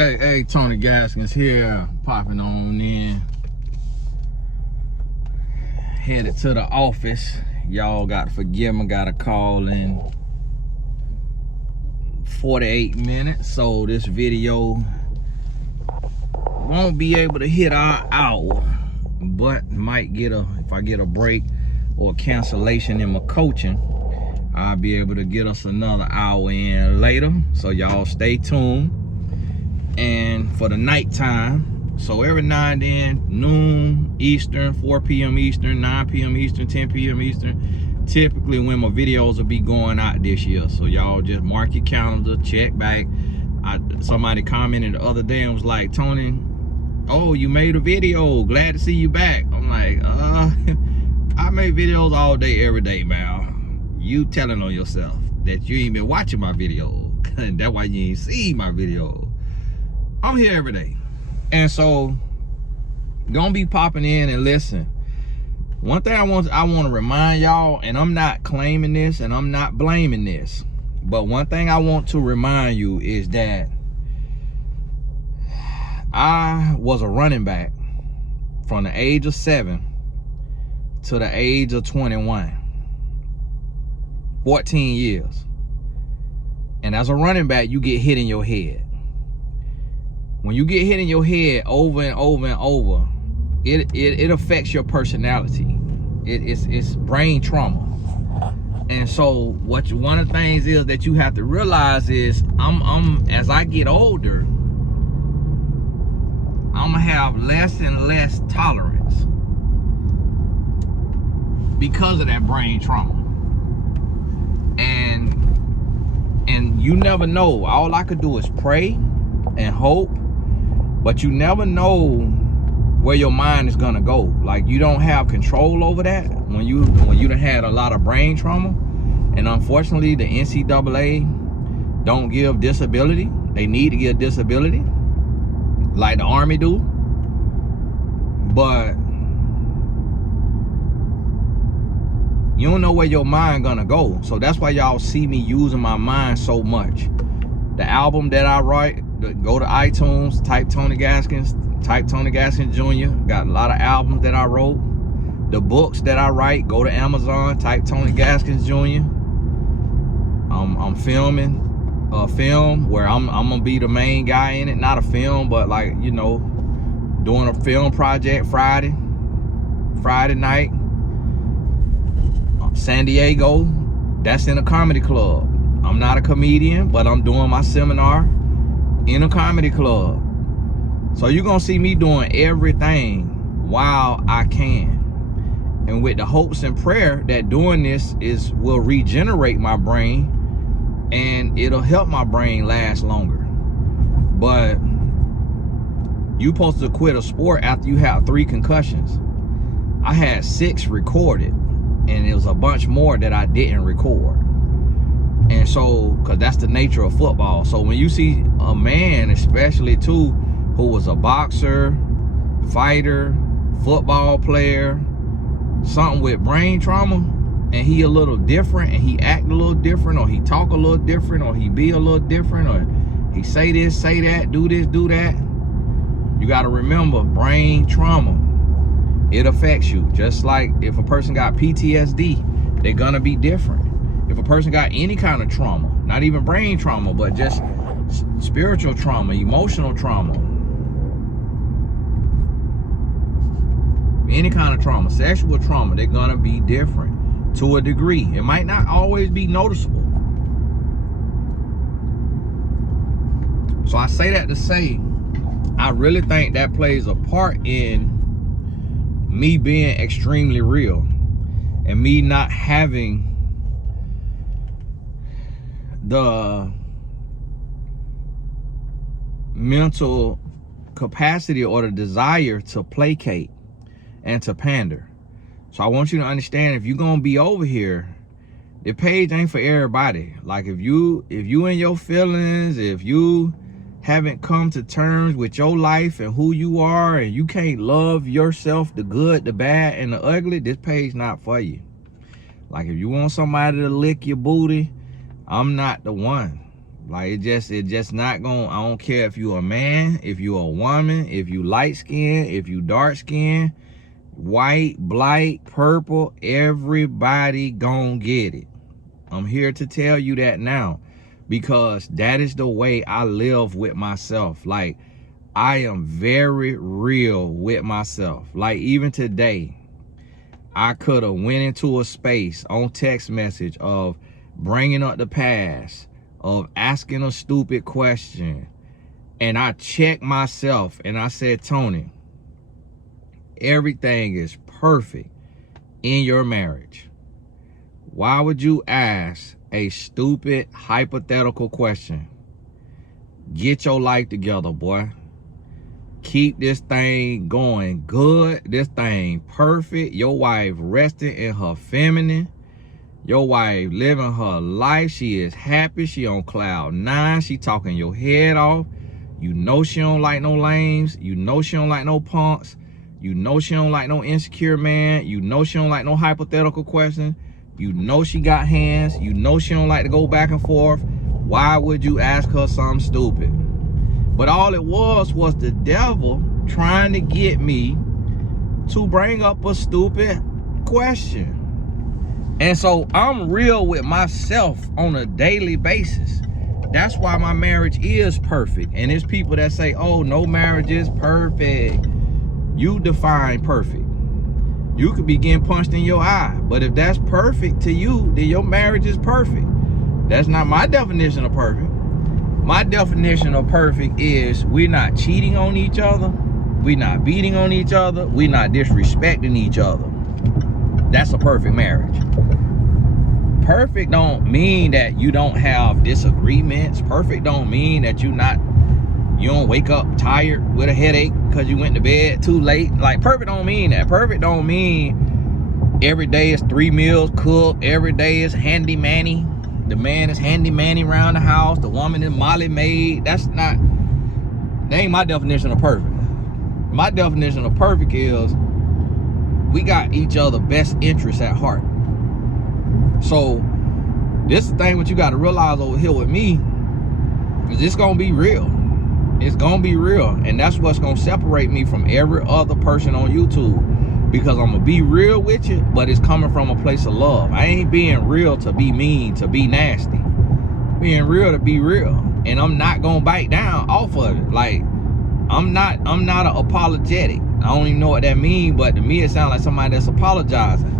Hey, Tony Gaskins here, popping on in. Headed to the office. Y'all got to forgive me, got a call in 48 minutes, so this video won't be able to hit our hour, but might get if I get a break or a cancellation in my coaching, I'll be able to get us another hour in later. So y'all stay tuned. And for the nighttime, so every now and then, noon Eastern, 4 p.m. Eastern, 9 p.m. Eastern, 10 p.m. Eastern, typically when my videos will be going out this year. So y'all just mark your calendar, check back. Somebody commented the other day and was like, Tony, oh, you made a video, glad to see you back. I'm like, I make videos all day, every day, man. You telling on yourself that you ain't been watching my video. That's why you ain't see my video. I'm here every day. And so, gonna be popping in and listen. One thing I want to remind y'all, and I'm not claiming this and I'm not blaming this, but one thing I want to remind you is that I was a running back from the age of 7 to the age of 21. 14 years. And as a running back, you get hit in your head. When you get hit in your head over and over and over, it affects your personality. It's brain trauma. And so one of the things is that you have to realize is as I get older, I'm gonna have less and less tolerance because of that brain trauma. And you never know. All I could do is pray and hope, but you never know where your mind is gonna go. Like, you don't have control over that when you done had a lot of brain trauma. And unfortunately, the NCAA don't give disability. They need to give disability, like the Army do. But you don't know where your mind gonna go. So that's why y'all see me using my mind so much. The album that I write, go to iTunes, type Tony Gaskins Jr. Got a lot of albums that I wrote. The books that I write, go to Amazon, type Tony Gaskins Jr. I'm filming a film where I'm gonna be the main guy in it. Not a film, but like, you know, doing a film project Friday night. San Diego, that's in a comedy club. I'm not a comedian, but I'm doing my seminar in a comedy club. So you're gonna see me doing everything while I can. And with the hopes and prayer that doing this will regenerate my brain and it'll help my brain last longer. But you supposed to quit a sport after you have 3 concussions. I had 6 recorded, and it was a bunch more that I didn't record. And so, because that's the nature of football. So when you see a man, especially too, who was a boxer, fighter, football player, something with brain trauma, and he a little different, and he act a little different, or he talk a little different, or he be a little different, or he say this, say that, do this, do that. You got to remember, brain trauma, it affects you. Just like if a person got PTSD, they're gonna be different. If a person got any kind of trauma, not even brain trauma, but just spiritual trauma, emotional trauma, any kind of trauma, sexual trauma, they're gonna be different to a degree. It might not always be noticeable. So I say that to say, I really think that plays a part in me being extremely real and me not having the mental capacity or the desire to placate and to pander. So I want you to understand, if you're gonna be over here, the page ain't for everybody. Like, if you in your feelings, if you haven't come to terms with your life and who you are, and you can't love yourself, the good, the bad, and the ugly, this page not for you. Like, if you want somebody to lick your booty, I'm not the one. Like it just not gonna, I don't care if you a man, if you a woman, if you light skin, if you dark skin, white, black, purple, everybody gonna get it. I'm here to tell you that now, because that is the way I live with myself. Like, I am very real with myself. Like, even today, I could have went into a space on text message of bringing up the past, of asking a stupid question, and I checked myself and I said, Tony, everything is perfect in your marriage. Why would you ask a stupid hypothetical question? Get your life together, boy. Keep this thing going good, this thing perfect. Your wife resting in her feminine. Your wife living her life. She is happy. She on cloud 9. She talking your head off. You know she don't like no lames. You know she don't like no punks. You know she don't like no insecure man. You know she don't like no hypothetical question. You know she got hands. You know she don't like to go back and forth. Why would you ask her something stupid? But all it was the devil trying to get me to bring up a stupid question. And so I'm real with myself on a daily basis. That's why my marriage is perfect. And there's people that say, oh, no marriage is perfect. You define perfect. You could be getting punched in your eye. But if that's perfect to you, then your marriage is perfect. That's not my definition of perfect. My definition of perfect is we're not cheating on each other. We're not beating on each other. We're not disrespecting each other. That's a perfect marriage. Perfect don't mean that you don't have disagreements. Perfect don't mean that you don't wake up tired with a headache because you went to bed too late. Like, perfect don't mean that. Perfect don't mean every day is 3 meals cooked. Every day is handy-manny. The man is handy-manny around the house. The woman is molly-made. That ain't my definition of perfect. My definition of perfect is we got each other's best interests at heart. So this is the thing what you got to realize over here with me, is it's gonna be real. It's gonna be real, and that's what's gonna separate me from every other person on YouTube, because I'm gonna be real with you, but it's coming from a place of love. I ain't being real to be mean, to be nasty. Being real to be real, and I'm not gonna bite down off of it. Like, I'm not an apologetic. I don't even know what that means, but to me it sounds like somebody that's apologizing.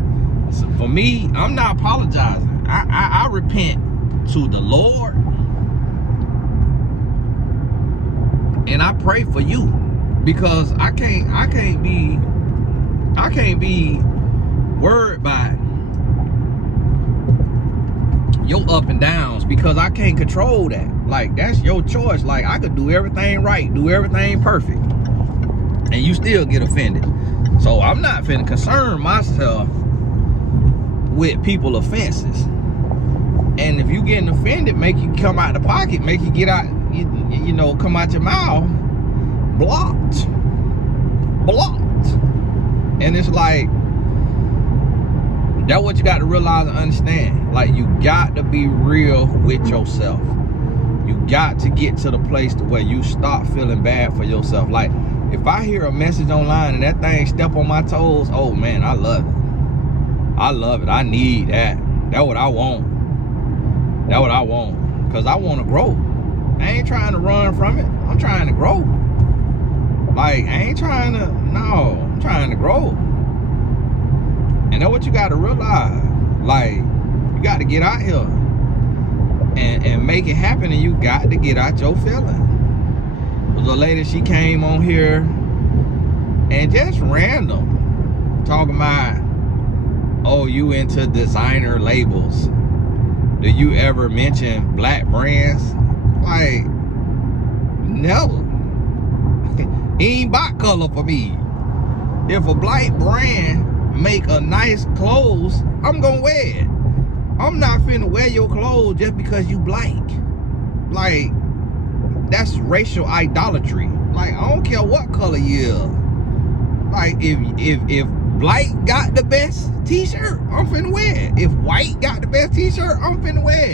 So for me, I'm not apologizing. I repent to the Lord, and I pray for you, because I can't be worried by your up and downs, because I can't control that. Like, that's your choice. Like, I could do everything right, do everything perfect, and you still get offended. So I'm not finna concern myself with people offenses. And if you getting offended, make you come out the pocket, make you get out, you know, come out your mouth, blocked. And it's like, that's what you got to realize and understand. Like, you got to be real with yourself. You got to get to the place to where you stop feeling bad for yourself. Like, if I hear a message online and that thing step on my toes, oh man, I love it. I love it. I need that. That's what I want. That's what I want. Because I want to grow. I ain't trying to run from it. I'm trying to grow. Like, I ain't trying to, no, I'm trying to grow. And that's what you got to realize. Like, you got to get out here and make it happen, and you got to get out your feeling. There's a lady, she came on here and just random talking about, oh, you into designer labels. Do you ever mention black brands? Like, never. Ain't about color for me. If a black brand make a nice clothes, I'm gonna wear it. I'm not finna wear your clothes just because you black. Like, that's racial idolatry. Like, I don't care what color you are. Like, if black got the best t-shirt, I'm finna wear it. If white got the best t-shirt, I'm finna wear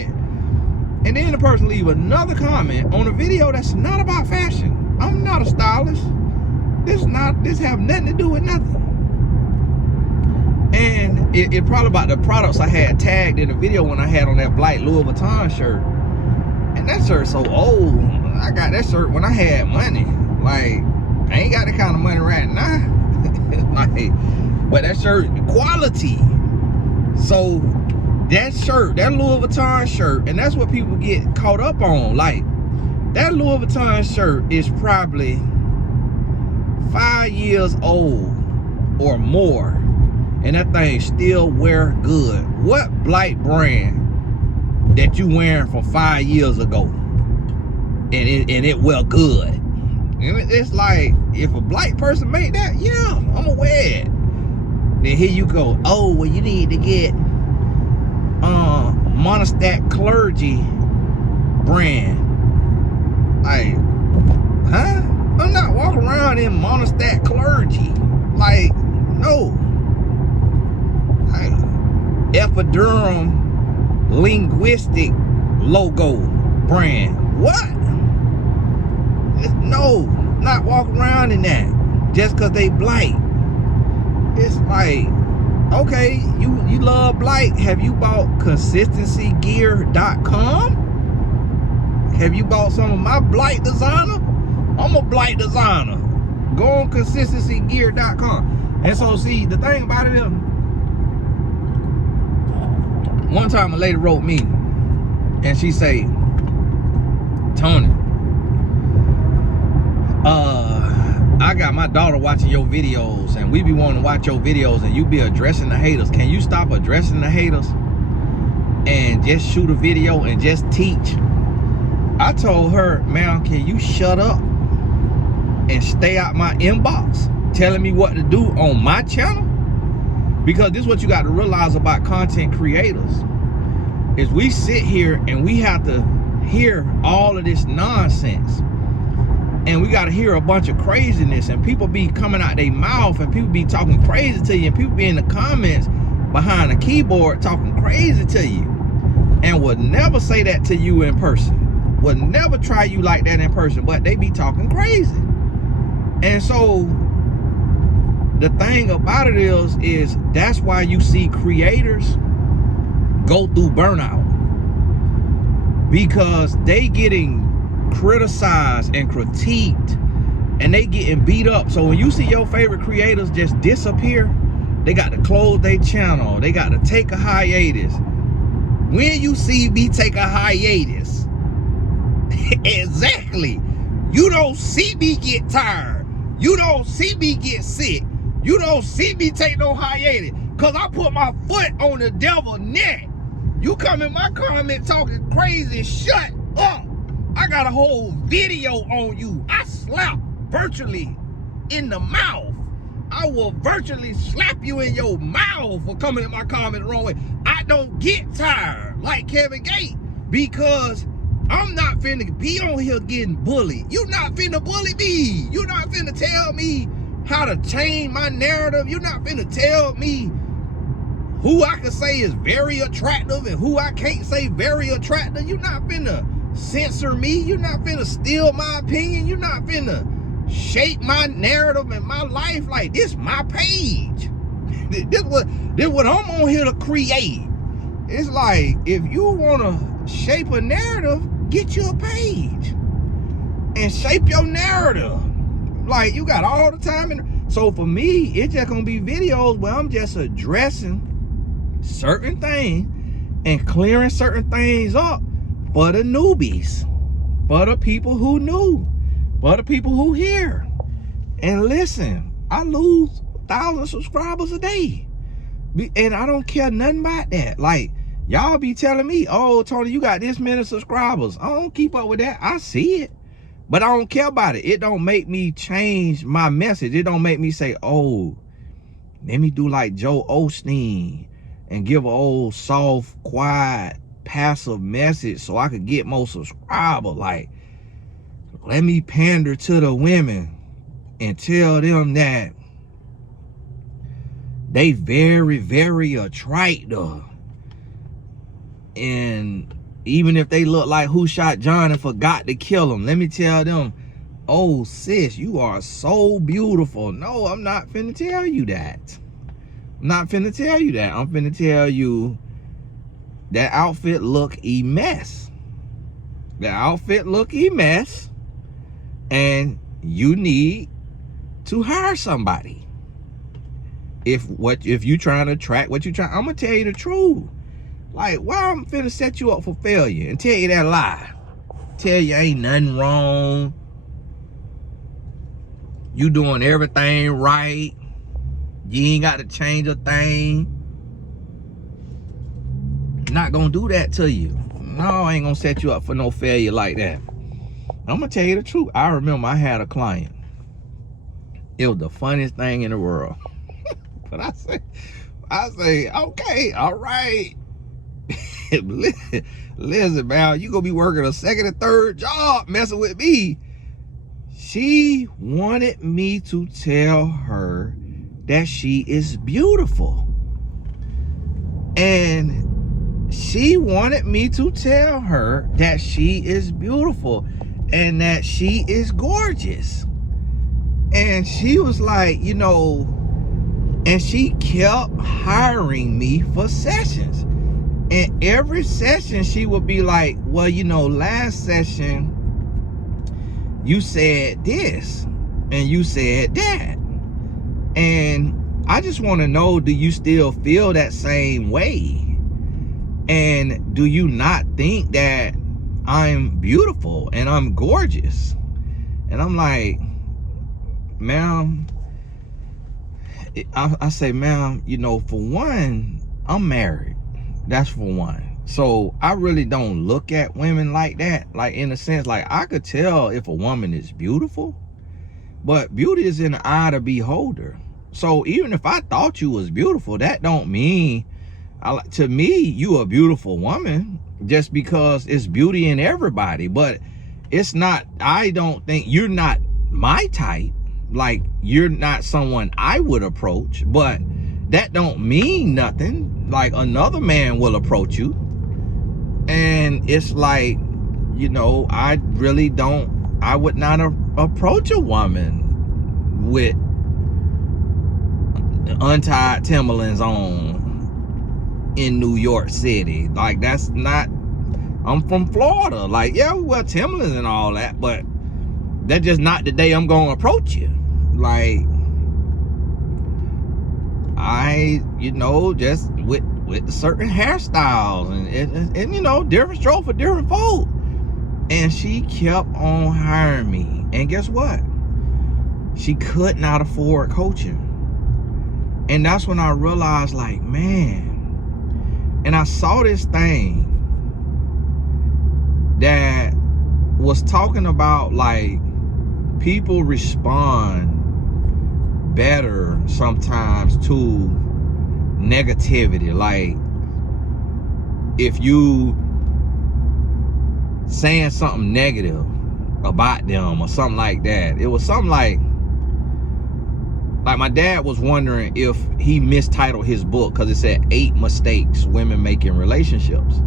it. And then the person leave another comment on a video that's not about fashion. I'm not a stylist. This have nothing to do with nothing. And it probably about the products I had tagged in the video when I had on that black Louis Vuitton shirt. And that shirt's so old. I got that shirt when I had money. Like, I ain't got that kind of money right now. Like, but that shirt, quality. So that shirt, that Louis Vuitton shirt, and that's what people get caught up on. Like, that Louis Vuitton shirt is probably 5 years old or more, and that thing still wear good. What black brand that you wearing from 5 years ago and it wear good? And it's like, if a black person made that, yeah, I'm gonna wear it. Then here you go, oh, well, you need to get Monostat Clergy brand. Like, huh? I'm not walking around in Monostat Clergy. Like, no. Like, Epidural Linguistic logo brand. What? No, not walking around in that just because they black. It's like, okay, you love black. Have you bought consistencygear.com? Have you bought some of my black designer? I'm a black designer. Go on consistencygear.com. And so, see, the thing about it is, one time a lady wrote me and she say, Tony, I got my daughter watching your videos and we be wanting to watch your videos and you be addressing the haters. Can you stop addressing the haters and just shoot a video and just teach? I told her, ma'am, can you shut up and stay out my inbox telling me what to do on my channel? Because this is what you got to realize about content creators, is we sit here and we have to hear all of this nonsense. And we got to hear a bunch of craziness, and people be coming out their mouth and people be talking crazy to you, and people be in the comments behind the keyboard talking crazy to you, and would never say that to you in person, would never try you like that in person, but they be talking crazy. And so the thing about it is that's why you see creators go through burnout, because they getting criticized and critiqued and they getting beat up. So when you see your favorite creators just disappear, they got to close their channel, they got to take a hiatus. When you see me take a hiatus, exactly, you don't see me get tired, you don't see me get sick, you don't see me take no hiatus, because I put my foot on the devil's neck. You come in my comment talking crazy, shut up. I got a whole video on you. I slap virtually in the mouth. I will virtually slap you in your mouth for coming in my comment the wrong way. I don't get tired like Kevin Gates, because I'm not finna be on here getting bullied. You not finna bully me. You not finna tell me how to change my narrative. You not finna tell me who I can say is very attractive and who I can't say very attractive. You not finna censor me. You're not finna steal my opinion. You're not finna shape my narrative and my life. Like, this my page. This what I'm on here to create. It's like, if you wanna shape a narrative, get you a page and shape your narrative. Like, you got all the time. And so for me, it's just gonna be videos where I'm just addressing certain things and clearing certain things up for the newbies, for the people who knew, for the people who hear. And listen, I lose 1,000 subscribers a day, and I don't care nothing about that. Like, y'all be telling me, oh, Tony, you got this many subscribers. I don't keep up with that. I see it, but I don't care about it. It don't make me change my message. It don't make me say, oh, let me do like Joe Osteen and give an old soft, quiet, passive message so I could get more subscribers. Like, let me pander to the women and tell them that they very, very attractive, and even if they look like Who Shot John and forgot to kill him, let me tell them, oh sis, you are so beautiful. No, I'm not finna tell you that. I'm not finna tell you that. I'm finna tell you that outfit look a mess. The outfit look a mess, and you need to hire somebody. If you trying to attract what you trying, I'm gonna tell you the truth. Like, why I'm finna set you up for failure and tell you that lie? Tell you ain't nothing wrong. You doing everything right. You ain't got to change a thing. Not gonna do that to you. No, I ain't gonna set you up for no failure like that. I'm gonna tell you the truth. I remember I had a client. It was the funniest thing in the world. But I say, okay, all right. Listen, man, you gonna be working a second and third job messing with me. She wanted me to tell her that she is beautiful. And she wanted me to tell her that she is beautiful and that she is gorgeous. And she was like, you know, and she kept hiring me for sessions. And every session she would be like, well, you know, last session you said this and you said that. And I just want to know, do you still feel that same way? And do you not think that I'm beautiful and I'm gorgeous? And I'm like, ma'am, I say, ma'am, you know, for one, I'm married. That's for one. So I really don't look at women like that. Like, in a sense, like, I could tell if a woman is beautiful, but beauty is in the eye of the beholder. So even if I thought you was beautiful, that don't mean, to me, you a beautiful woman just because it's beauty in everybody. But it's not, I don't think, you're not my type. Like, you're not someone I would approach, but that don't mean nothing. Like, another man will approach you. And it's like, you know, I would not approach a woman with untied Timberlands on in New York City. Like, that's not, I'm from Florida. Like, yeah, we wear Timberlands and all that, but that's just not the day I'm gonna approach you. Like, you know, just with certain hairstyles and you know, different stroke for different folk. And she kept on hiring me. And guess what? She could not afford coaching. And that's when I realized, like, man. And I saw this thing that was talking about, like, people respond better sometimes to negativity. Like, if you saying something negative about them or something like that. It was something like my dad was wondering if he mistitled his book because it said 8 mistakes women make in relationships.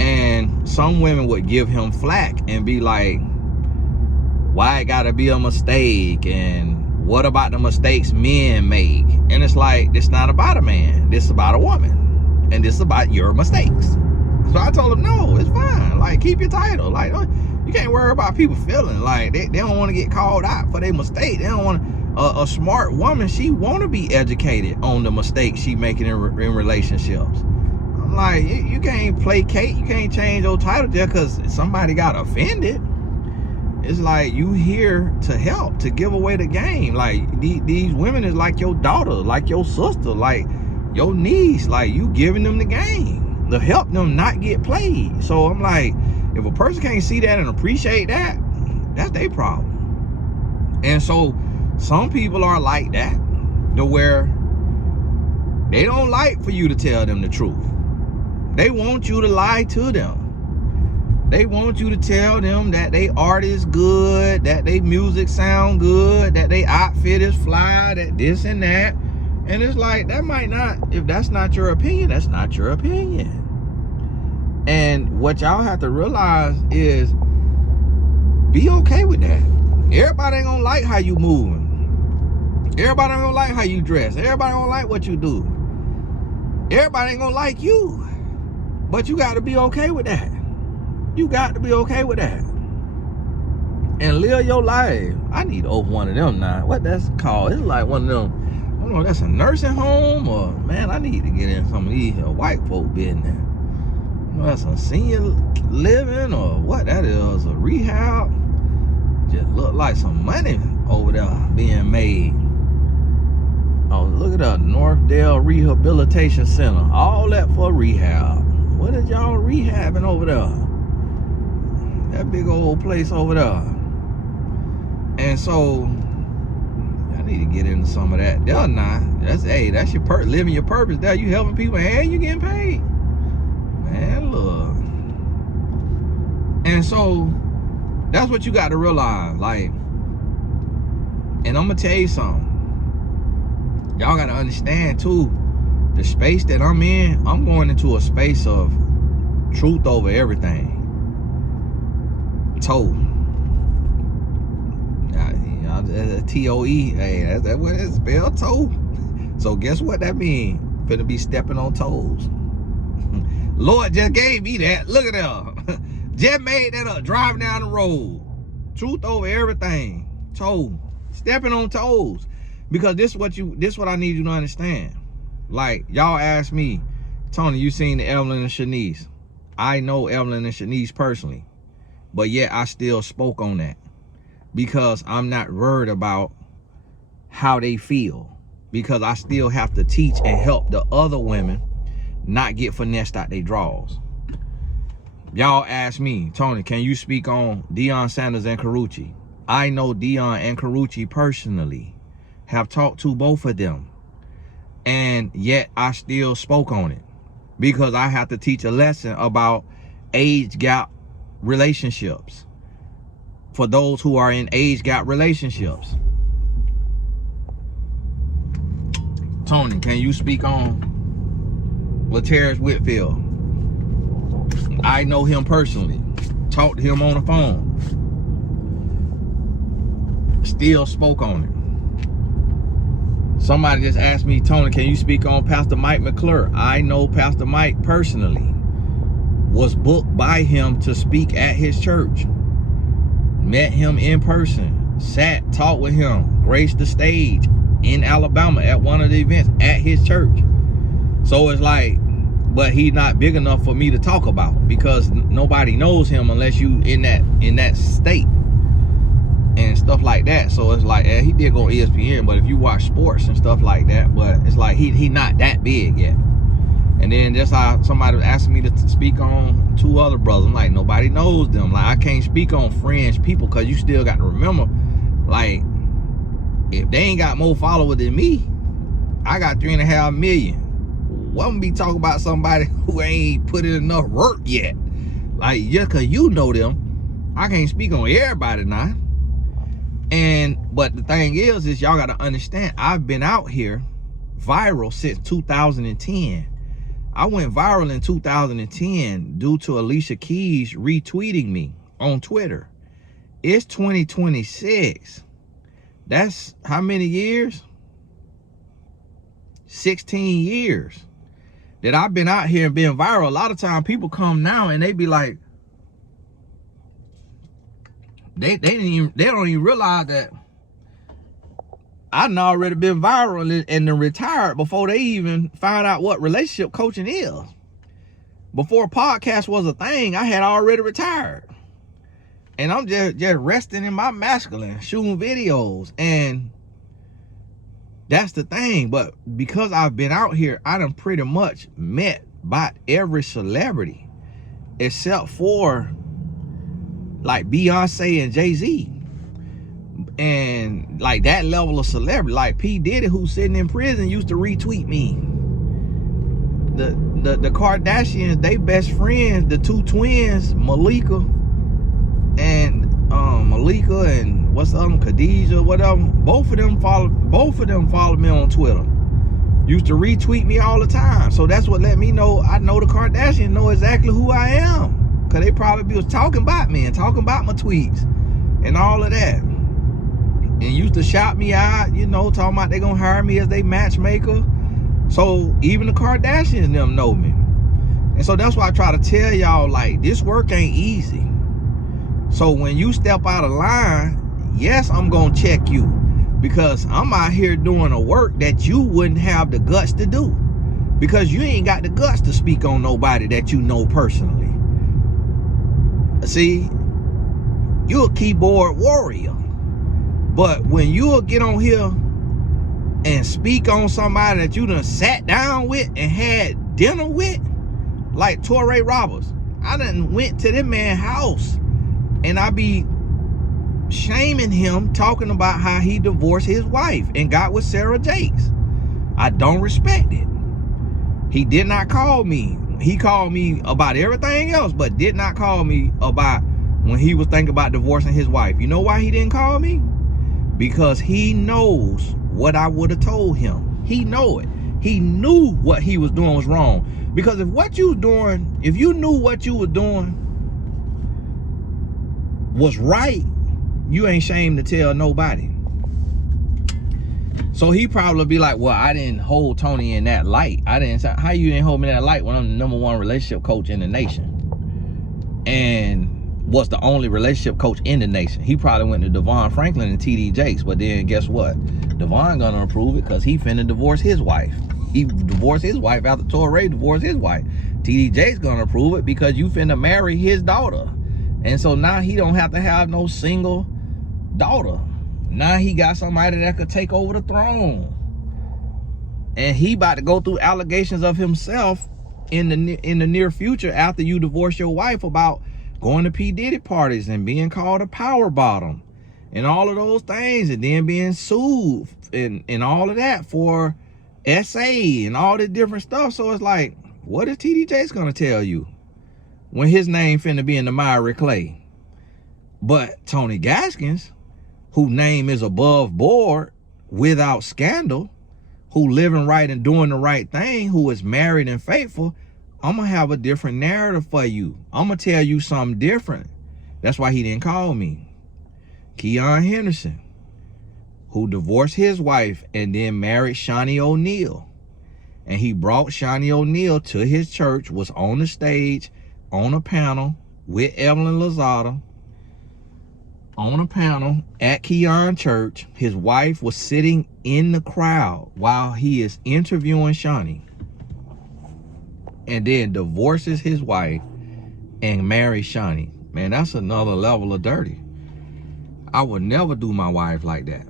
And some women would give him flack and be like, why it gotta be a mistake? And what about the mistakes men make? And it's like, it's not about a man. This is about a woman. And this is about your mistakes. So I told him, no, it's fine. Like, keep your title. Like, you can't worry about people feeling like they don't want to get called out for their mistake. They don't want a smart woman. She want to be educated on the mistakes she making in relationships. I'm like, you can't placate. You can't change your title just because somebody got offended. It's like, you here to help, to give away the game. Like, these women is like your daughter, like your sister, like your niece. Like, you giving them the game to help them not get played. So I'm like, if a person can't see that and appreciate that, that's their problem. And so some people are like that, to where they don't like for you to tell them the truth. They want you to lie to them. They want you to tell them that they art is good, that they music sound good, that they outfit is fly, that this and that. And it's like, that might not, if that's not your opinion, that's not your opinion. And what y'all have to realize is be okay with that. Everybody ain't gonna like how you moving. Everybody ain't gonna like how you dress. Everybody ain't gonna like what you do. Everybody ain't gonna like you. But you got to be okay with that. You got to be okay with that. And live your life. I need to open one of them now. What that's called? It's like one of them, I don't know, that's a nursing home or, man, I need to get in some of these white folk business. You know, that's a senior living or what that is, a rehab. Just look like some money over there being made. Oh, look at that, Northdale Rehabilitation Center. All that for rehab. What is y'all rehabbing over there? That big old place over there. And so I need to get into some of that. They're not. That's that's your living your purpose. There, you helping people and you getting paid. Man, look. And so that's what you got to realize. Like, and I'm gonna tell you something. Y'all gotta understand too, the space that I'm in, I'm going into a space of truth over everything. Toe. T-O-E, hey, that's what it's spelled, toe. So guess what that means? Finna be stepping on toes. Lord just gave me that. Look at that. Just made that up, driving down the road. Truth over everything. Toe. Stepping on toes. Because this is what I need you to understand. Like, y'all ask me, Tony, you seen the Evelyn and Shanice. I know Evelyn and Shanice personally. But yet I still spoke on that. Because I'm not worried about how they feel. Because I still have to teach and help the other women not get finessed out their draws. Y'all ask me, Tony, can you speak on Deion Sanders and Carucci? I know Deion and Carucci personally. Have talked to both of them. And yet I still spoke on it. Because I have to teach a lesson about age gap relationships. For those who are in age gap relationships. Tony, can you speak on Laterrence Whitfield? I know him personally. Talked to him on the phone. Still spoke on it. Somebody just asked me, Tony, can you speak on Pastor Mike McClure? I know Pastor Mike personally. Was booked by him to speak at his church. Met him in person, sat, talked with him, graced the stage in Alabama at one of the events at his church. So it's like, but he's not big enough for me to talk about because nobody knows him unless you in that state and stuff like that. So it's like, he did go on ESPN, but if you watch sports and stuff like that, but it's like he not that big yet. And then just how somebody was asking me to speak on two other brothers. I'm like, nobody knows them. Like, I can't speak on fringe people because you still got to remember, like, if they ain't got more followers than me, I got 3.5 million. What I'm be talking about somebody who ain't put in enough work yet? Like, just because you know them, I can't speak on everybody now. But the thing is y'all got to understand, I've been out here viral since 2010. I went viral in 2010 due to Alicia Keys retweeting me on Twitter. It's 2026. That's how many years? 16 years that I've been out here and been viral. A lot of times people come now and they be like, they don't even realize that I'd already been viral and then retired before they even found out what relationship coaching is. Before podcast was a thing, I had already retired. And I'm just resting in my masculine, shooting videos. And that's the thing. But because I've been out here, I done pretty much met about every celebrity except for like Beyonce and Jay-Z. And like that level of celebrity, like P. Diddy, who's sitting in prison, used to retweet me. The Kardashians, they best friends, the two twins, Malika and what's the other, Khadijah, whatever. Both of them follow me on Twitter. used to retweet me all the time. So that's what let me know. I know the Kardashians know exactly who I am, because they probably was talking about me and talking about my tweets and all of that, and used to shout me out, you know, talking about they gonna hire me as they matchmaker. So even the Kardashians them know me. And so that's why I try to tell y'all, like, this work ain't easy. So when you step out of line, yes, I'm gonna check you, because I'm out here doing a work that you wouldn't have the guts to do, because you ain't got the guts to speak on nobody that you know personally. See, you're a keyboard warrior, but when you'll get on here and speak on somebody that you done sat down with and had dinner with, like Torrey Roberts, I done went to this man's house and I be shaming him, talking about how he divorced his wife and got with Sarah Jakes. I don't respect it. He did not call me. He called me about everything else, but did not call me about when he was thinking about divorcing his wife. You know why he didn't call me? Because he knows what I would have told him. He know it. He knew what he was doing was wrong. Because if what you was doing, if you knew what you were doing was right, you ain't ashamed to tell nobody. So he probably be like, well, I didn't hold Tony in that light. I didn't. How you didn't hold me in that light when I'm the #1 relationship coach in the nation and was the only relationship coach in the nation? He probably went to Devon Franklin and TD Jakes, but then guess what? Devon gonna approve it because he finna divorce his wife. He divorced his wife after Torrey divorced his wife. TD Jakes gonna approve it because you finna marry his daughter. And so now he don't have to have no single daughter. Now he got somebody that could take over the throne. And he about to go through allegations of himself in the near future after you divorce your wife about going to P. Diddy parties and being called a power bottom and all of those things, and then being sued and all of that for SA and all this different stuff. So it's like, what is TD Jakes gonna tell you when his name finna be in the miry clay? But Tony Gaskins, whose name is above board, without scandal, who living right and doing the right thing, who is married and faithful, I'm gonna have a different narrative for you. I'm gonna tell you something different. That's why he didn't call me. Keon Henderson, who divorced his wife and then married Shawnee O'Neal. And he brought Shawnee O'Neal to his church, was on the stage, on a panel with Evelyn Lozada, on a panel at Keon Church. His wife was sitting in the crowd while he is interviewing Shawnee, and then divorces his wife and marries Shawnee. Man, that's another level of dirty. I would never do my wife like that,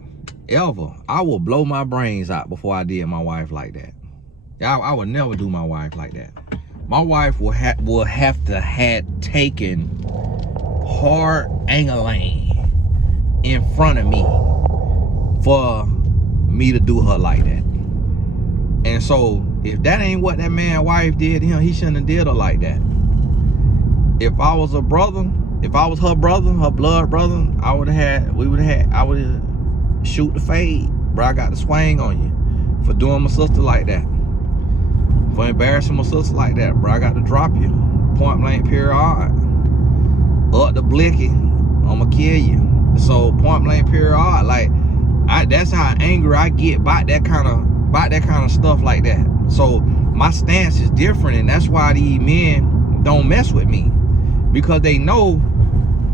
ever. I will blow my brains out before I did my wife like that. I would never do my wife like that. My wife will have to had taken hard angling in front of me for me to do her like that. And so if that ain't what that man's wife did to him, he shouldn't have did her like that. If I was a brother, if I was her brother, her blood brother, I would have shoot the fade. Bro, I got to swing on you for doing my sister like that. For embarrassing my sister like that, bro, I got to drop you. Point blank period. Up the blicky, I'ma kill you. So point blank period. Like, that's how angry I get about that kind of stuff like that. So my stance is different, and that's why these men don't mess with me, because they know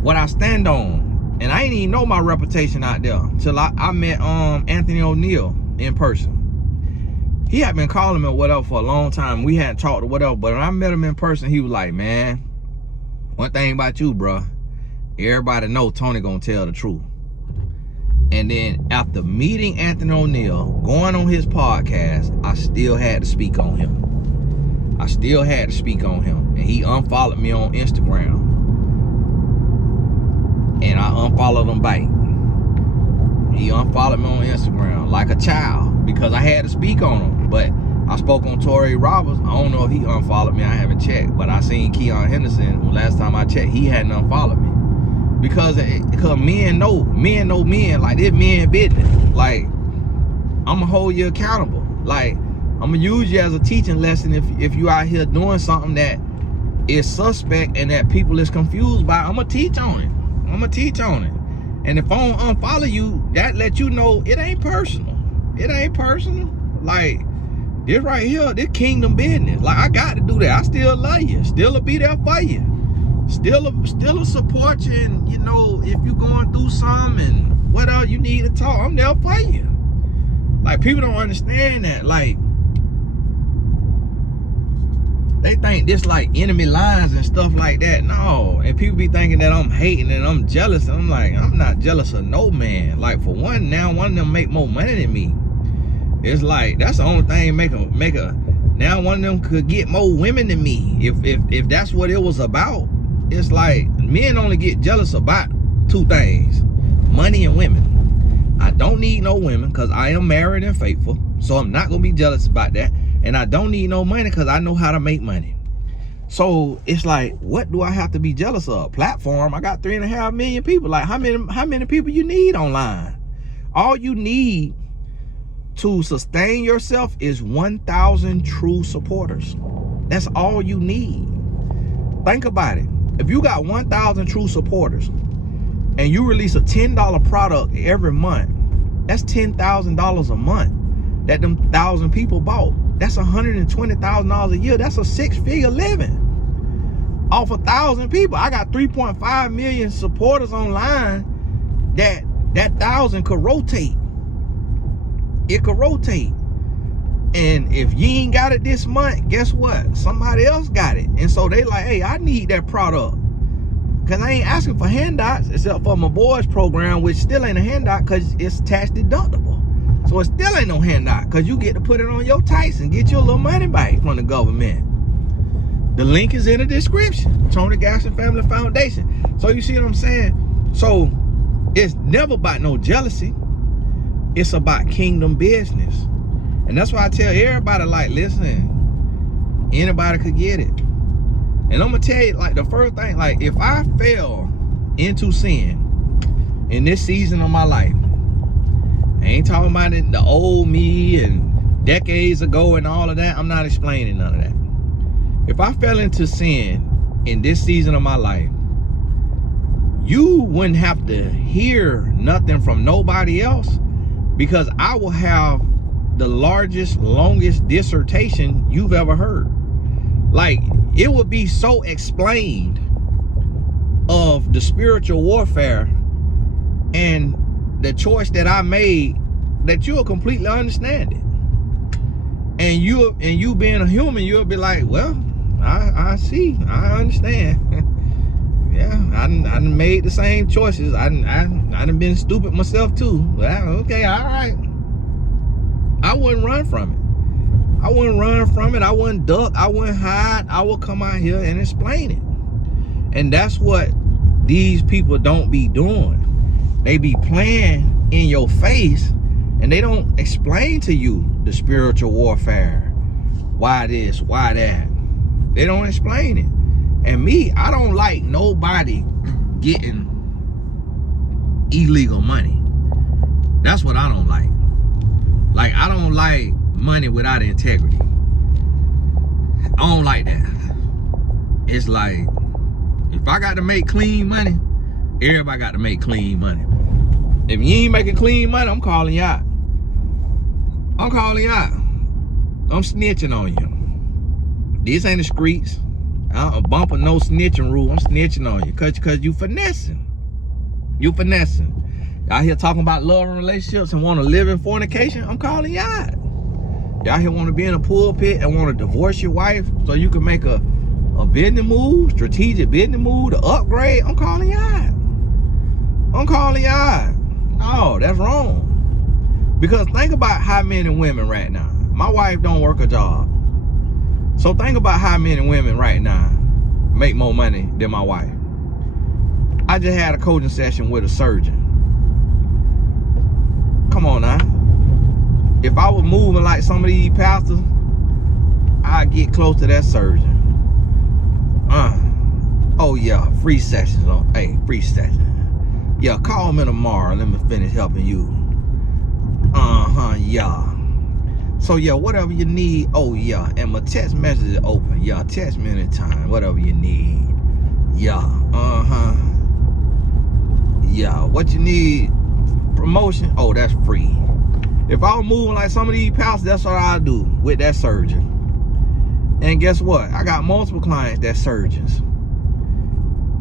what I stand on. And I ain't even know my reputation out there till I met Anthony O'Neal in person. He had been calling me or whatever for a long time. We hadn't talked or whatever, but when I met him in person, he was like, man, one thing about you, bro, everybody know Tony gonna tell the truth. And then after meeting Anthony O'Neal, going on his podcast, I still had to speak on him. I still had to speak on him. And he unfollowed me on Instagram. And I unfollowed him back. He unfollowed me on Instagram like a child because I had to speak on him. But I spoke on Torrey Roberts. I don't know if he unfollowed me. I haven't checked. But I seen Keon Henderson. Last time I checked, he hadn't unfollowed me. Because men know men. Like, this men business. Like, I'm going to hold you accountable. Like, I'm gonna use you as a teaching lesson if you out here doing something that is suspect and that people is confused by. I'm gonna teach on it. And if I don't unfollow you, that let you know it ain't personal. It ain't personal. Like, this right here, this kingdom business. Like, I got to do that. I still love you. Still will be there for you. Still support you. And, you know, if you're going through something and whatever you need to talk, I'm there for you. Like, people don't understand that. Like, they think this like enemy lines and stuff like that. No. And people be thinking that I'm hating and I'm jealous. And I'm like, I'm not jealous of no man. Like, for one, now one of them make more money than me. It's like, that's the only thing make a now one of them could get more women than me. If that's what it was about. It's like, men only get jealous about two things: money and women. I don't need no women because I am married and faithful. So I'm not gonna be jealous about that. And I don't need no money because I know how to make money. So it's like, what do I have to be jealous of? Platform, I got 3.5 million people. Like, how many people you need online? All you need to sustain yourself is 1,000 true supporters. That's all you need. Think about it. If you got 1,000 true supporters and you release a $10 product every month, that's $10,000 a month that them 1,000 people bought. That's $120,000 a year. That's a 6-figure living off 1,000 people. I got 3.5 million supporters online. That 1,000 could rotate. It could rotate. And if you ain't got it this month, guess what? Somebody else got it. And so they like, hey, I need that product. Because I ain't asking for handouts except for my boys program, which still ain't a handout because it's tax deductible. So it still ain't no handout because you get to put it on your tights and get your little money back from the government. The link is in the description. Tony Gaston Family Foundation. So you see what I'm saying? So it's never about no jealousy. It's about kingdom business. And that's why I tell everybody, like, listen, anybody could get it. And I'm gonna tell you, like, the first thing, like, if I fell into sin in this season of my life, I ain't talking about it, the old me and decades ago and all of that. I'm not explaining none of that. If I fell into sin in this season of my life, you wouldn't have to hear nothing from nobody else, because I will have the largest, longest dissertation you've ever heard. Like, it would be so explained of the spiritual warfare and the choice that I made that you'll completely understand it. And you being a human, you'll be like, well, I see, I understand. Yeah, I done made the same choices. I done been stupid myself too. Well, okay, all right. I wouldn't run from it. I wouldn't duck. I wouldn't hide. I would come out here and explain it. And that's what these people don't be doing. They be playing in your face and they don't explain to you the spiritual warfare. Why this, why that? They don't explain it. And me, I don't like nobody getting illegal money. That's what I don't like. Like, I don't like money without integrity. I don't like that. It's like, if I got to make clean money, everybody got to make clean money. If you ain't making clean money, I'm calling you out. I'm calling you out. I'm snitching on you. This ain't the streets. I'm bumping no snitching rule. I'm snitching on you because you finessing. You finessing. Y'all here talking about love and relationships and want to live in fornication? I'm calling you out. Y'all here want to be in a pulpit and want to divorce your wife so you can make a business move, strategic business move to upgrade? I'm calling you out. I'm calling you out. No, that's wrong. Because think about how many women right now. My wife don't work a job. So think about how many women right now make more money than my wife. I just had a coaching session with a surgeon. Come on now. If I was moving like some of these pastors, I'd get close to that surgeon. Oh yeah, free sessions. Hey, free session. Yeah, call me tomorrow. Let me finish helping you. Yeah. So yeah, whatever you need. Oh yeah, and my text message is open. Yeah, text me anytime. Whatever you need. Yeah, yeah, what you need? Promotion. Oh, that's free. If I was moving like some of these pastors, that's what I do with that surgeon. And guess what? I got multiple clients that's surgeons.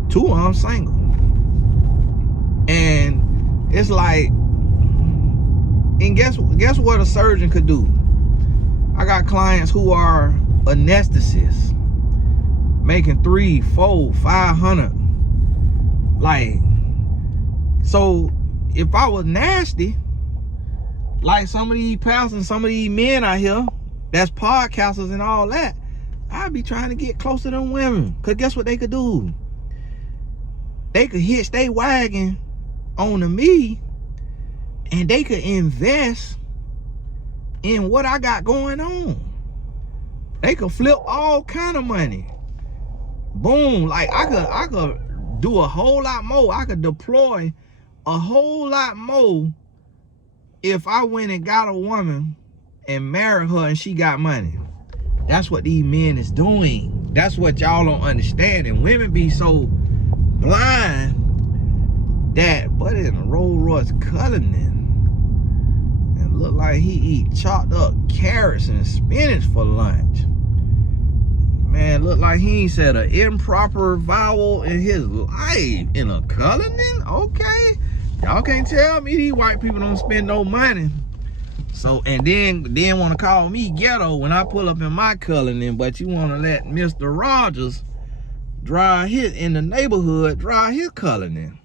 2 of them single. And it's like, and guess what a surgeon could do? I got clients who are anesthetists, making 300, 400, 500. Like, so if I was nasty, like some of these pastors and some of these men out here, that's podcasters and all that, I'd be trying to get closer to them women. Cause guess what they could do? They could hitch their wagon onto me, and they could invest in what I got going on. They could flip all kind of money. Boom, like I could do a whole lot more. I could deploy a whole lot more if I went and got a woman and married her and she got money. That's what these men is doing. That's what y'all don't understand. And women be so blind that buddy in a Rolls Royce Cullinan and look like he eat chopped up carrots and spinach for lunch. Man, look like he ain't said an improper vowel in his life. In a Cullinan? Okay. Y'all can't tell me these white people don't spend no money. So, and then want to call me ghetto when I pull up in my Cullinan, but you want to let Mr. Rogers drive his, in the neighborhood, drive his Cullinan.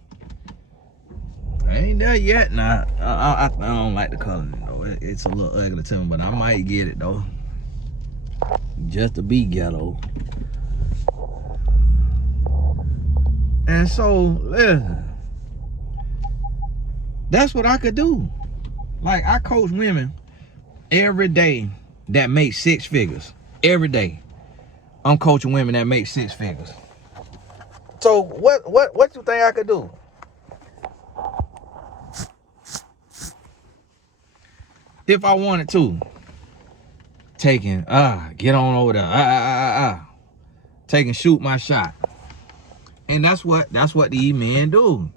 I ain't there yet. Nah, I don't like the Cullinan though. It's a little ugly to me, but I might get it though. Just to be ghetto. And so, listen, that's what I could do. Like, I coach women every day that make 6 figures. Every day, I'm coaching women that make 6 figures. So what you think I could do? If I wanted to, taking get on over there, taking shoot my shot. And that's what these men do.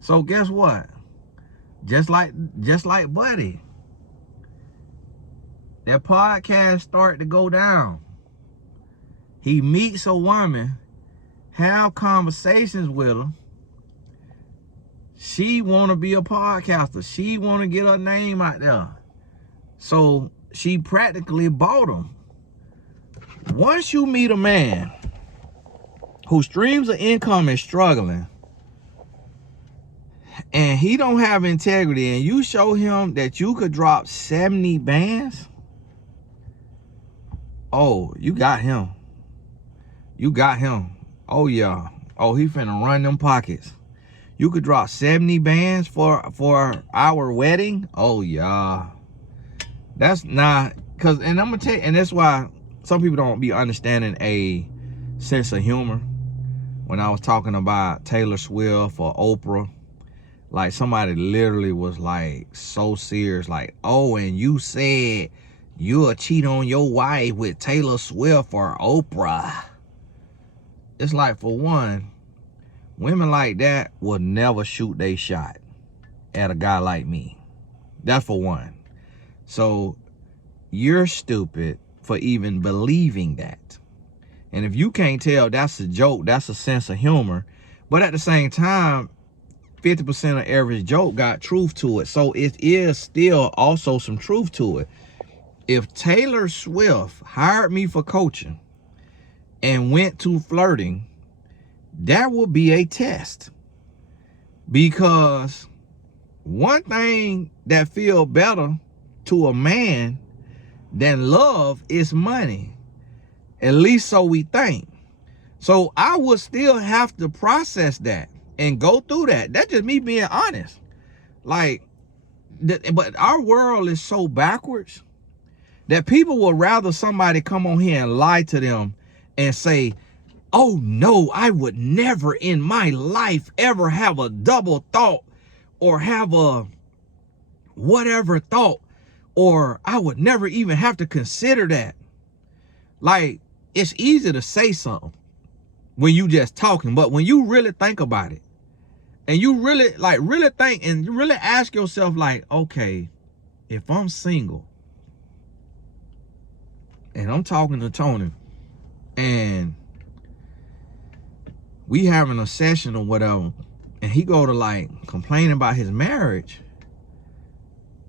So guess what? Just like Buddy, that podcast start to go down. He meets a woman, have conversations with her. She want to be a podcaster. She want to get her name out there. So she practically bought him. Once you meet a man whose streams of income is struggling, and he don't have integrity, and you show him that you could drop 70 bands, oh, you got him. You got him. Oh yeah. Oh, he finna run them pockets. You could drop 70 bands for our wedding. Oh yeah. That's not, cause, and I'm gonna tell you, and that's why some people don't be understanding a sense of humor. When I was talking about Taylor Swift or Oprah, like somebody literally was like so serious, like, oh, and you said you'll cheat on your wife with Taylor Swift or Oprah. It's like, for one, women like that will never shoot their shot at a guy like me. That's for one. So you're stupid for even believing that. And if you can't tell that's a joke, that's a sense of humor. But at the same time, 50% of every joke got truth to it. So it is still also some truth to it. If Taylor Swift hired me for coaching and went to flirting, that would be a test. Because one thing that feels better to a man than love is money. At least so we think. So I would still have to process that and go through that. That's just me being honest. Like, but our world is so backwards that people would rather somebody come on here and lie to them and say, oh no, I would never in my life ever have a double thought or have a whatever thought or I would never even have to consider that. Like, it's easy to say something when you just talking, but when you really think about it, and you really think and you really ask yourself, like, okay, if I'm single and I'm talking to Tony and we having a session or whatever, and he go to like complaining about his marriage,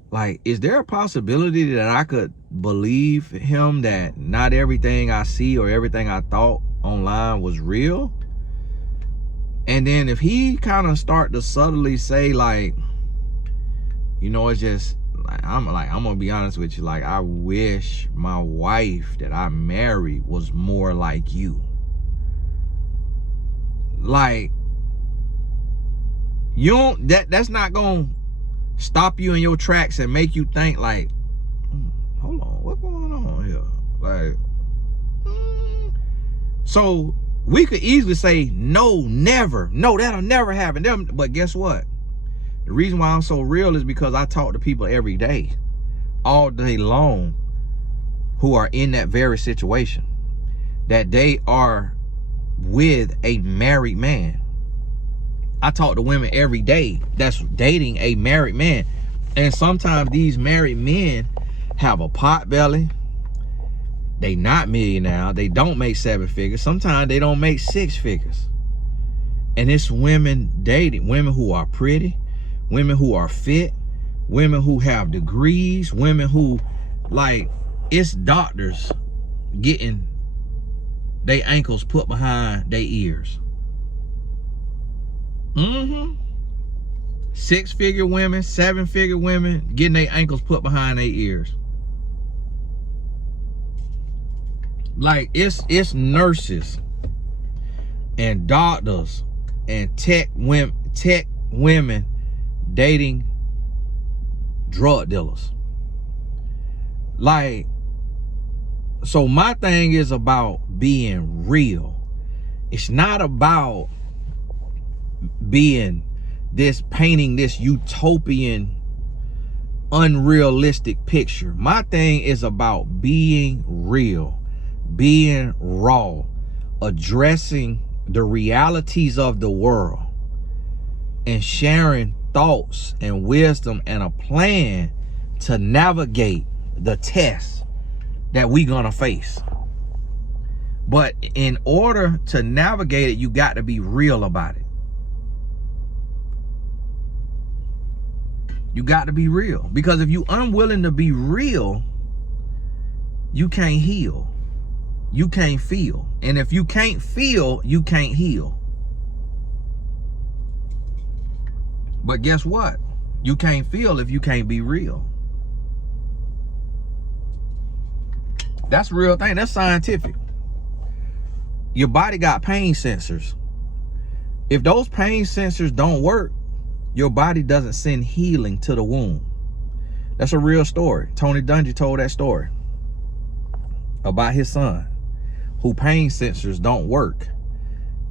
like, is there a possibility that I could believe him that not everything I see or everything I thought online was real? And then if he kind of start to subtly say, like, you know, it's just like, I'm gonna be honest with you, like, I wish my wife that I married was more like you. Like, you don't, that's not gonna stop you in your tracks and make you think like, hold on, what's going on here? Like, so we could easily say, no, never. No, that'll never happen. But guess what? The reason why I'm so real is because I talk to people every day, all day long, who are in that very situation, that they are with a married man. I talk to women every day that's dating a married man. And sometimes these married men have a pot belly. They not millionaire. They don't make 7 figures. Sometimes they don't make 6 figures. And it's women dating, women who are pretty, women who are fit, women who have degrees, women who, like, it's doctors getting their ankles put behind their ears. 6-figure women, 7-figure women getting their ankles put behind their ears. Like, it's nurses and doctors and tech women dating drug dealers. Like, so my thing is about being real. It's not about being painting this utopian, unrealistic picture. My thing is about being real, being raw, addressing the realities of the world, and sharing thoughts and wisdom and a plan to navigate the test that we gonna face. But in order to navigate it, you got to be real about it. You got to be real. Because if you unwilling to be real, you can't heal. You can't feel. And if you can't feel, you can't heal. But guess what? You can't feel if you can't be real. That's a real thing. That's scientific. Your body got pain sensors. If those pain sensors don't work, your body doesn't send healing to the wound. That's a real story. Tony Dungy told that story about his son, who pain sensors don't work.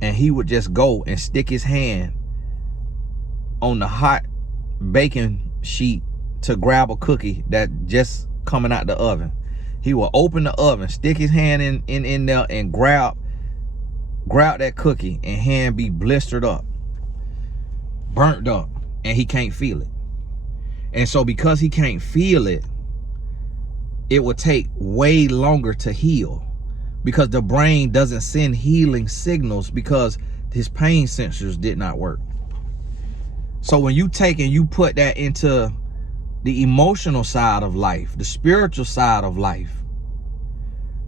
And he would just go and stick his hand on the hot baking sheet to grab a cookie that just coming out the oven. He will open the oven, stick his hand in there and grab that cookie, and hand be blistered up, burnt up, and he can't feel it. And so because he can't feel it, it will take way longer to heal, because the brain doesn't send healing signals because his pain sensors did not work. So when you take and you put that into the emotional side of life, the spiritual side of life,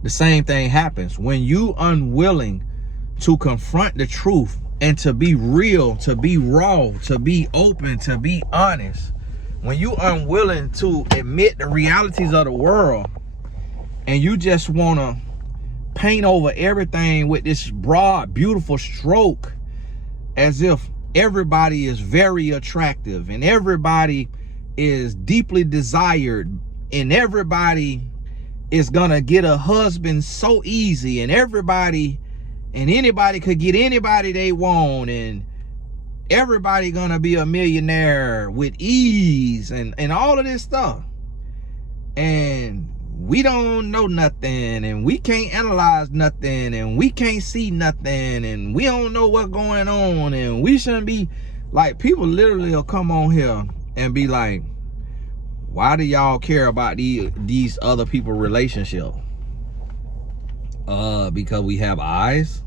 the same thing happens. When you unwilling to confront the truth and to be real, to be raw, to be open, to be honest, when you unwilling to admit the realities of the world, and you just want to paint over everything with this broad, beautiful stroke, as if everybody is very attractive and everybody is deeply desired and everybody is gonna get a husband so easy, and everybody and anybody could get anybody they want, and everybody gonna be a millionaire with ease, and all of this stuff. and we don't know nothing, and we can't analyze nothing, and we can't see nothing, and we don't know what's going on, and we shouldn't be like, people literally will come on here and be like, why do y'all care about these other people's relationship? Because we have eyes.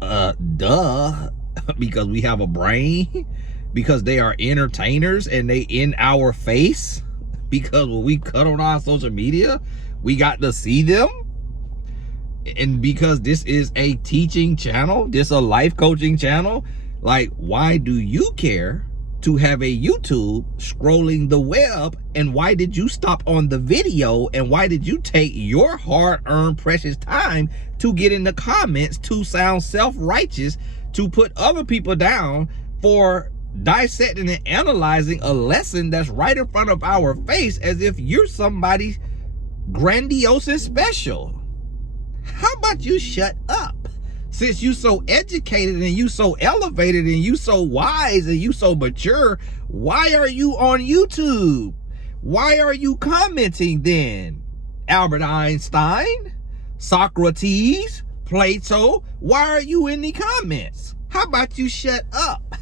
Duh. Because we have a brain. Because they are entertainers and they in our face. Because when we cut on our social media, we got to see them. And because this is a teaching channel, this a life coaching channel, like, why do you care to have a YouTube scrolling the web? And why did you stop on the video? And why did you take your hard-earned precious time to get in the comments to sound self-righteous, to put other people down for dissecting and analyzing a lesson that's right in front of our face as if you're somebody grandiose and special? How about you shut up? Since you so educated and you so elevated and you so wise and you so mature, why are you on YouTube? Why are you commenting then? Albert Einstein, Socrates, Plato, why are you in the comments? How about you shut up?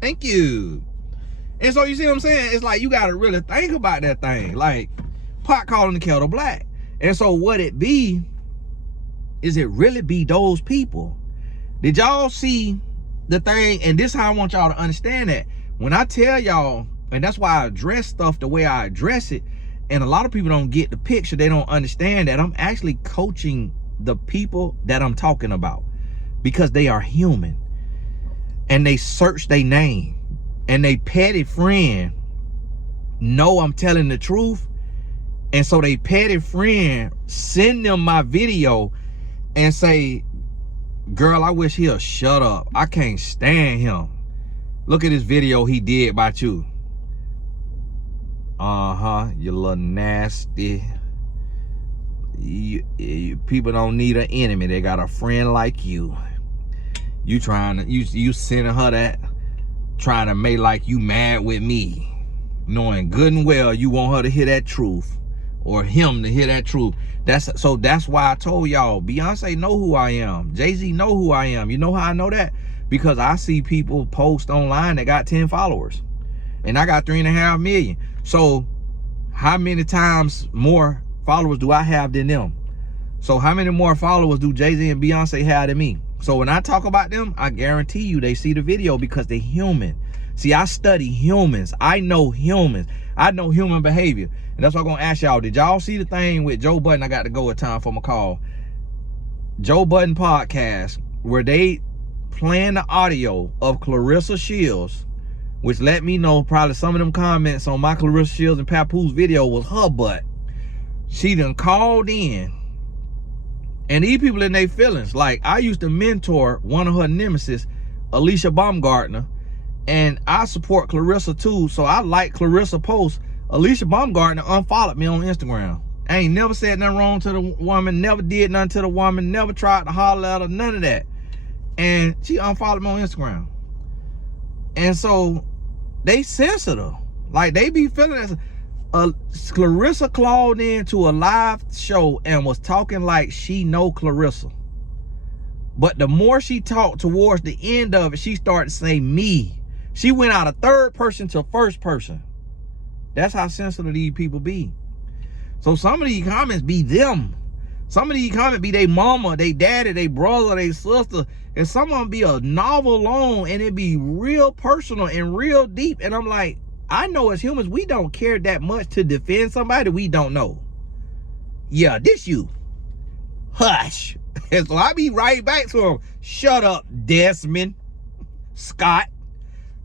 Thank you. And so you see what I'm saying? It's like you got to really think about that thing. Like, pot calling the kettle black. And so what it be is it really be those people. Did y'all see the thing? And this is how I want y'all to understand that. When I tell y'all, and that's why I address stuff the way I address it, and a lot of people don't get the picture, they don't understand that I'm actually coaching the people that I'm talking about, because they are human and they search their name, and they petty friend know I'm telling the truth, and so they petty friend send them my video and say, girl, I wish he'll shut up. I can't stand him. Look at this video he did about you. You little nasty. People don't need an enemy. They got a friend like you. You trying to, you sending her that, trying to make like you mad with me, knowing good and well you want her to hear that truth, or him to hear that truth. That's why I told y'all, Beyonce know who I am. Jay-Z know who I am. You know how I know that? Because I see people post online that got 10 followers. And I got 3.5 million. So how many times more followers do I have than them? So how many more followers do Jay-Z and Beyonce have than me? So when I talk about them, I guarantee you they see the video, because they're human. See, I study humans. I know humans. I know human behavior. And that's what I'm going to ask y'all. Did y'all see the thing with Joe Budden? I got to go at time for my call. Joe Budden podcast, where they playing the audio of Clarissa Shields, which let me know probably some of them comments on my Clarissa Shields and Papoose video was her butt. She done called in. And these people in their feelings. Like, I used to mentor one of her nemesis, Alicia Baumgartner. And I support Clarissa too, so I like Clarissa posts. Alicia Baumgartner unfollowed me on Instagram. I ain't never said nothing wrong to the woman, never did nothing to the woman, never tried to holler at her, none of that. And she unfollowed me on Instagram. And so they censored her. Like, they be feeling as Clarissa called in to a live show and was talking like she know Clarissa. But the more she talked towards the end of it, she started to say me. She went out of third person to first person. That's how sensitive these people be. So some of these comments be them. Some of these comments be they mama, they daddy, they brother, they sister. And some of them be a novel long, and it be real personal and real deep. And I'm like, I know as humans, we don't care that much to defend somebody we don't know. Yeah, this you. Hush. And so I be right back to him. Shut up, Desmond. Scott.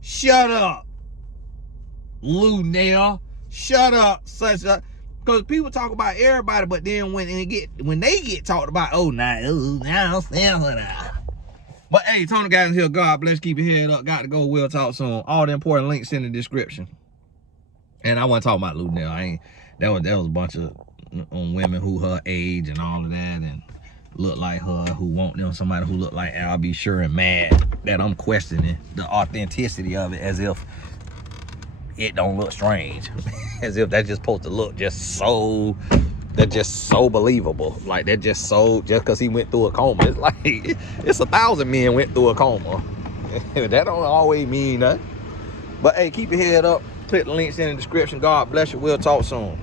Shut up, Lunell. Shut up, such a. Because people talk about everybody, but then when they get talked about, oh, now. But hey, Tony guys here. God bless. Keep your head up. Got to go. We'll talk soon. All the important links in the description. And I wasn't talking about Lunell. I ain't. That was a bunch of women who her age and all of that, and look like her, who want them somebody who look like I'll be sure and mad that I'm questioning the authenticity of it as if it don't look strange. as if that's just supposed to look just so, that's just so believable. Like that just so, just because he went through a coma. It's like, it's 1,000 men went through a coma. That don't always mean nothing. But hey, keep your head up. Click the links in the description. God bless you. We'll talk soon.